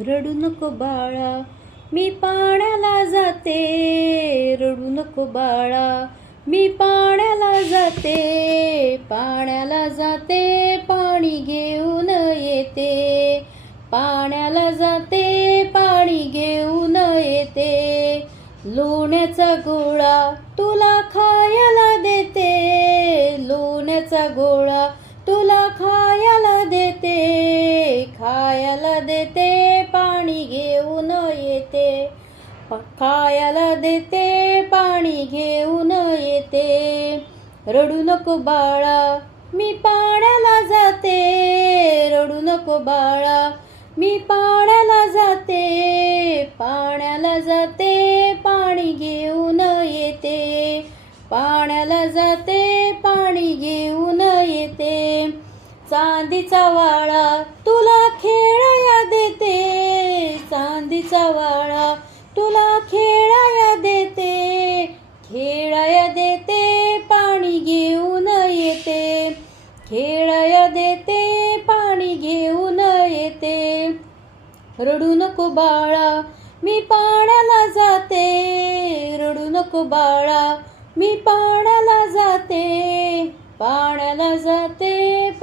रडू नको बाळा मी पाण्याला जाते, रडू नको बाळा मी पाण्याला जाते, पाण्याला जाते पाणी घेऊन येते, पाण्याला जाते पाणी घेऊन येते, लोण्याचा गोळा तुला खायला देते, लोण्याचा गोळा तुला खायला देते, खायला देते पाणी घेऊन येते, खायला देते पाणी घेऊन येते, रडू नको बाळा मी पाण्याला जाते, रडू नको बाळा मी पाण्याला जाते, पाण्याला जाते पाणी घेऊन येते, पाण्याला जाते पाणी घेऊन येते, चांदीचा वाळा तुला खेळाया देते, चांदीचा वाळा तुला खेळाया देते, खेळाया देते पाणी घेऊन येते, खेळाया देते पाणी घेऊन येते, रडू नको बाळा मी पाण्याला जाते, रडू नको बाळा मी पाण्याला जाते, पाण्याला जाते